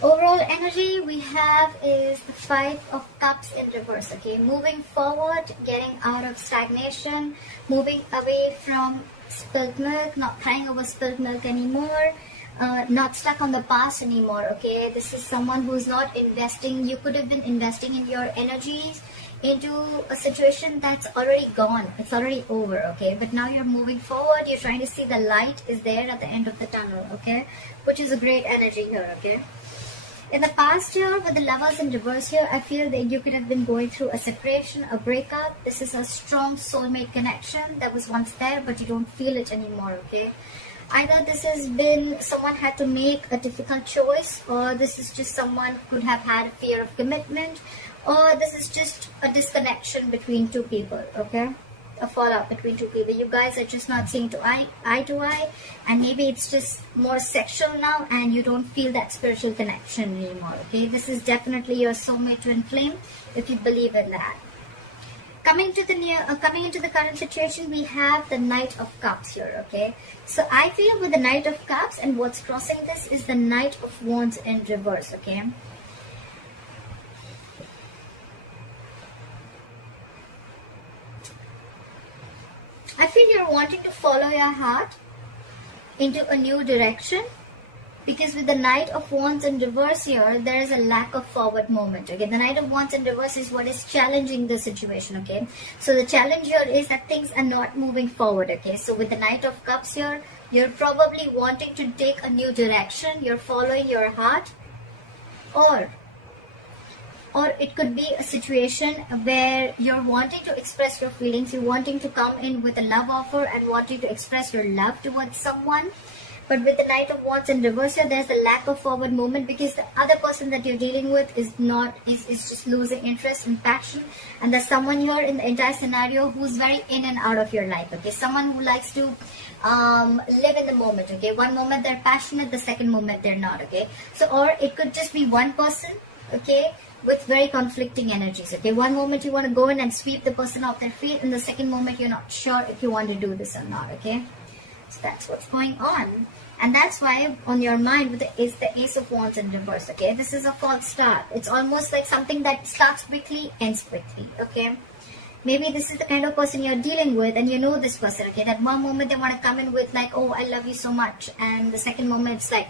Overall energy we have is the Five of Cups in reverse. Okay, moving forward, getting out of stagnation, moving away from spilled milk, not crying over spilled milk anymore, not stuck on the past anymore. Okay, this is someone who's not investing. You could have been investing in your energies into a situation that's already gone. It's already over. Okay, but now you're moving forward. You're trying to see the light is there at the end of the tunnel. Okay, which is a great energy here. Okay. In the past year, with the Lovers in reverse here, I feel that you could have been going through a separation, a breakup. This is a strong soulmate connection that was once there, but you don't feel it anymore, okay? Either this has been someone had to make a difficult choice, or this is just someone could have had a fear of commitment, or this is just a disconnection between two people, okay? A fallout between two people. You guys are just not seeing eye to eye, and maybe it's just more sexual now and you don't feel that spiritual connection anymore. Okay, this is definitely your soulmate twin flame if you believe in that. Coming into the current situation, we have the Knight of Cups here. Okay, so I feel with the Knight of Cups, and what's crossing this is the Knight of Wands in reverse. Okay, I feel you're wanting to follow your heart into a new direction, because with the Knight of Wands in reverse here, there is a lack of forward movement. Okay, the Knight of Wands in reverse is what is challenging the situation. Okay, so the challenge here is that things are not moving forward. Okay, so with the Knight of Cups here, you're probably wanting to take a new direction. You're following your heart, or it could be a situation where you're wanting to express your feelings, you're wanting to come in with a love offer and wanting to express your love towards someone. But with the Knight of Wands in reverse here, there's a lack of forward movement, because the other person that you're dealing with is just losing interest and passion. And there's someone here in the entire scenario who's very in and out of your life. Okay, someone who likes to live in the moment. Okay, one moment they're passionate, the second moment they're not. Okay, so or it could just be one person. Okay, with very conflicting energies. Okay, one moment you want to go in and sweep the person off their feet, and the second moment you're not sure if you want to do this or not. Okay, so that's what's going on, and that's why on your mind is the Ace of Wands in reverse. Okay, this is a false start. It's almost like something that starts quickly, ends quickly. Okay, maybe this is the kind of person you're dealing with, and you know this person. Okay, that one moment they want to come in with like, oh, I love you so much, and the second moment it's like,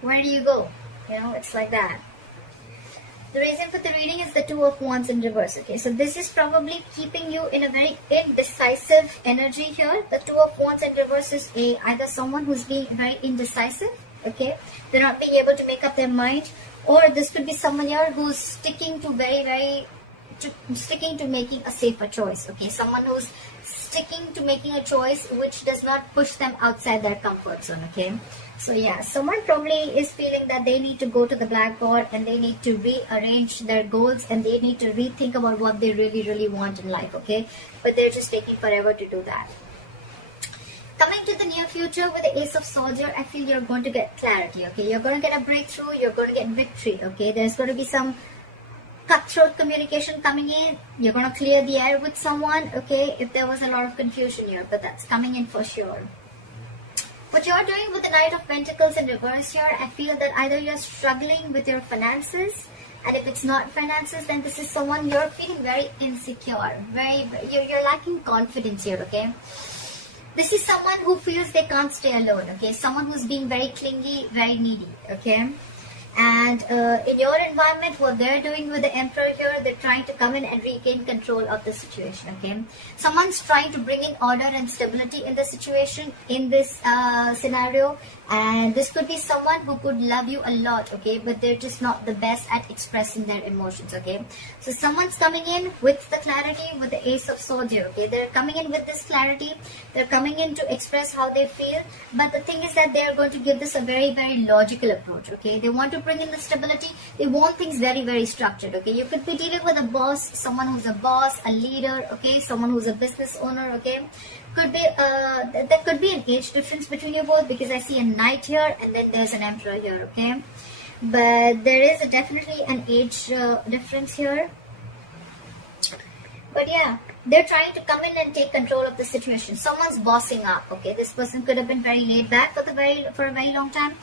where do you go? You know, it's like that. The reason for the reading is the Two of Wands in reverse. Okay, so this is probably keeping you in a very indecisive energy here. The Two of Wands in reverse is either someone who's being very indecisive. Okay, they're not being able to make up their mind, or this could be someone here who's sticking to making a safer choice. Okay, someone who's sticking to making a choice which does not push them outside their comfort zone. Okay, so yeah, someone probably is feeling that they need to go to the blackboard and they need to rearrange their goals, and they need to rethink about what they really want in life. Okay, but they're just taking forever to do that. Coming to the near future with the Ace of Swords here, I feel you're going to get clarity. Okay, you're going to get a breakthrough, you're going to get victory. Okay, there's going to be some cutthroat communication coming in. You're going to clear the air with someone. Okay, if there was a lot of confusion here, but that's coming in for sure. What you're doing with the Knight of Pentacles in reverse here, I feel that either you're struggling with your finances, and if it's not finances, then this is someone you're feeling very insecure, you're lacking confidence here. Okay, this is someone who feels they can't stay alone. Okay, someone who's being very clingy, very needy. Okay, and in your environment, what they're doing with the Emperor here, they're trying to come in and regain control of the situation. Okay, someone's trying to bring in order and stability in the situation, in this scenario, and this could be someone who could love you a lot. Okay, but they're just not the best at expressing their emotions. Okay, so someone's coming in with the clarity with the Ace of Swords here. Okay, they're coming in with this clarity, they're coming in to express how they feel, but the thing is that they're going to give this a very logical approach. Okay, they want to bring in the stability, they want things very structured. Okay, you could be dealing with a boss, someone who's a boss, a leader. Okay, someone who's a business owner. Okay, could be there could be an age difference between you both, because I see a Knight here and then there's an Emperor here. Okay, but there is definitely an age difference here. But yeah, they're trying to come in and take control of the situation. Someone's bossing up. Okay, this person could have been very laid back for a very long time.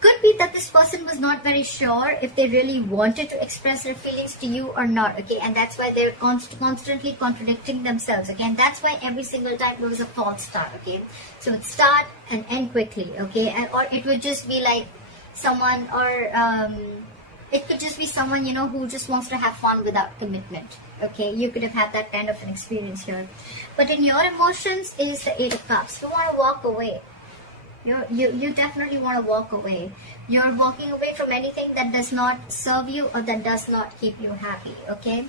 Could be that this person was not very sure if they really wanted to express their feelings to you or not, okay, and that's why they're constantly contradicting themselves, okay, and that's why every single time there was a false start, okay. So it start and end quickly, okay, and or it would just be like someone, or it could just be someone, you know, who just wants to have fun without commitment, okay. You could have had that kind of an experience here, but in your emotions is the Eight of Cups. You want to walk away. You definitely want to walk away. You're walking away from anything that does not serve you or that does not keep you happy, okay.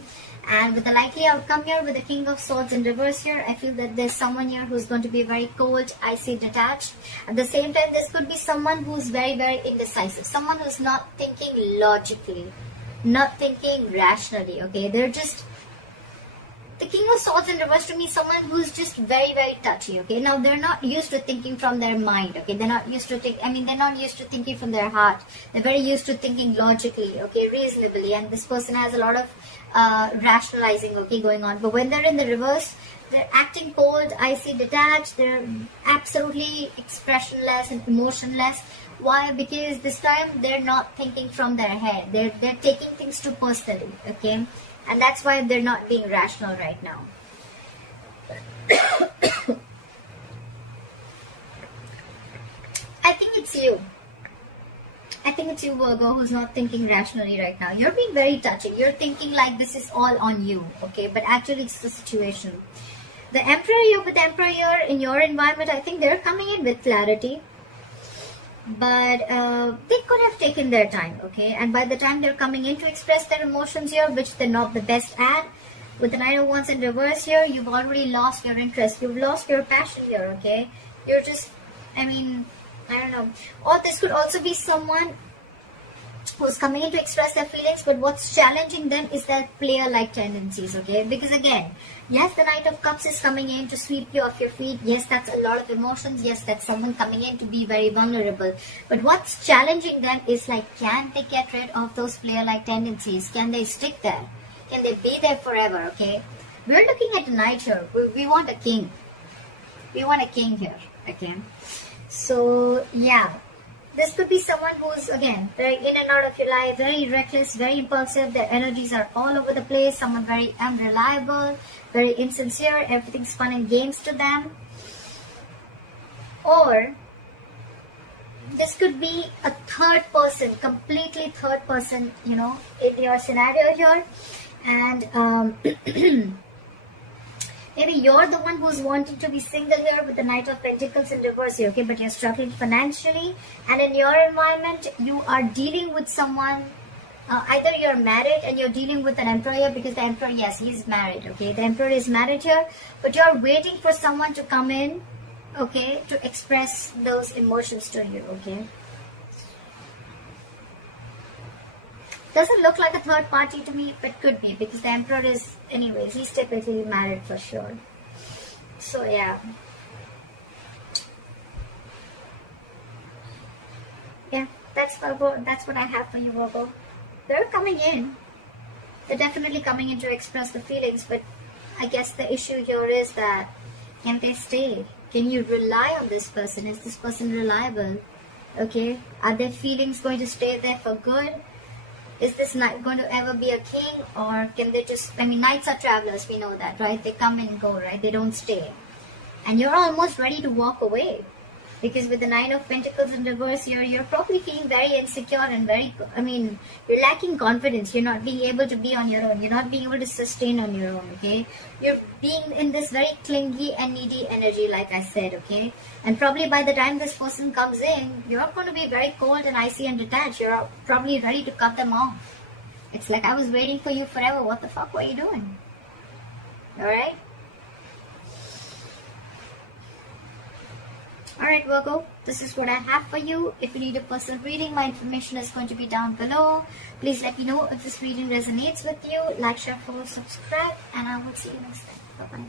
And with the likely outcome here, with the King of Swords in reverse here, I feel that there's someone here who's going to be very cold, icy, detached. At the same time, this could be someone who's very, very indecisive. Someone who's not thinking logically, not thinking rationally, okay. They're just... The King of Swords in reverse to me is someone who's just very, very touchy, okay. Now, they're not used to thinking from their mind, okay. They're not used to they're not used to thinking from their heart. They're very used to thinking logically, okay, reasonably. And this person has a lot of rationalizing, okay, going on. But when they're in the reverse, they're acting cold, icy, detached. They're absolutely expressionless and emotionless. Why? Because this time they're not thinking from their head. They're taking things too personally, okay. And that's why they're not being rational right now. I think it's you. I think it's you, Virgo, who's not thinking rationally right now. You're being very touching. You're thinking like this is all on you, okay? But actually it's the situation. The Emperor, you're with the Emperor here in your environment. I think they're coming in with clarity. But they could have taken their time, okay, and by the time they're coming in to express their emotions here, which they're not the best at, with the Knight of Wands in reverse here, you've already lost your interest, you've lost your passion here, okay. You're just, I don't know. Or this could also be someone who's coming in to express their feelings, but what's challenging them is their player-like tendencies, okay? Because again, yes, the Knight of Cups is coming in to sweep you off your feet. Yes, that's a lot of emotions. Yes, that's someone coming in to be very vulnerable. But what's challenging them is like, can they get rid of those player-like tendencies? Can they stick there? Can they be there forever, okay? We're looking at a knight here. We want a king. We want a king here, okay? So, yeah. This could be someone who's, again, very in and out of your life, very reckless, very impulsive. Their energies are all over the place. Someone very unreliable, very insincere. Everything's fun and games to them. Or this could be a third person, completely third person, you know, in your scenario here. And maybe you're the one who's wanting to be single here with the Knight of Pentacles in reverse here, okay? But you're struggling financially, and in your environment, you are dealing with someone. Either you're married and you're dealing with an Emperor here, because the Emperor, yes, he's married, okay? The Emperor is married here, but you're waiting for someone to come in, okay, to express those emotions to you, okay? Doesn't look like a third party to me, but could be, because the Emperor is, anyways, he's typically married for sure. So, yeah. Yeah, that's Virgo. That's what I have for you, Virgo. They're coming in. They're definitely coming in to express the feelings, but I guess the issue here is that, can they stay? Can you rely on this person? Is this person reliable? Okay? Are their feelings going to stay there for good? Is this knight going to ever be a king, or can they just, knights are travelers, we know that, right? They come and go, right? They don't stay. And you're almost ready to walk away. Because with the Nine of Pentacles in reverse here, you're probably feeling very insecure and very, you're lacking confidence. You're not being able to be on your own. You're not being able to sustain on your own, okay? You're being in this very clingy and needy energy, like I said, okay? And probably by the time this person comes in, you're going to be very cold and icy and detached. You're probably ready to cut them off. It's like, I was waiting for you forever. What the fuck were you doing? Alright? Alright, Virgo, this is what I have for you. If you need a personal reading, my information is going to be down below. Please let me know if this reading resonates with you. Like, share, follow, subscribe, and I will see you next time. Bye-bye.